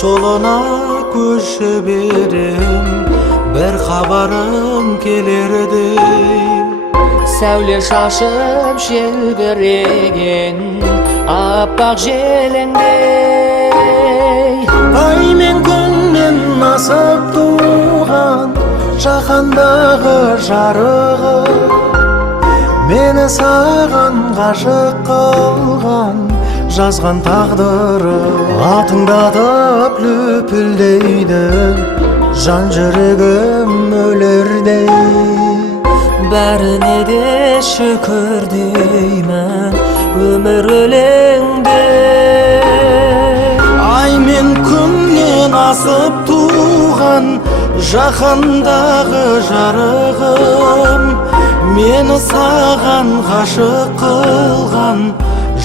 жолына көше берем, бір хабарым келердей. Сәуле шашып желбіреген аппақ желеңдей. Ай мен күннен асып туған жаһандағы жарығы, мені саған ғашық қылған жазған тағдыры. Атыңдатып лүпілдейді жан жүрегім өлердей. Бәріне де шүкір деймін өмір өлеңде. Ай мен күннен асып туған жаһандағы жарығым, мені саған ғашық қылған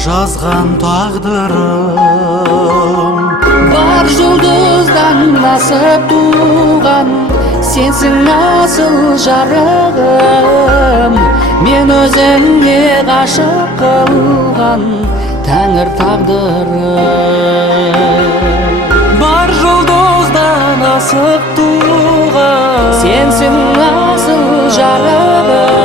жазған тағдырым. Бар жұлдыздан асып туған сенсің асыл жарығым, мен өзіңе ғашық қылған тәңір тағдырым. Бар жұлдыздан асып туған сенсің асыл жарығым,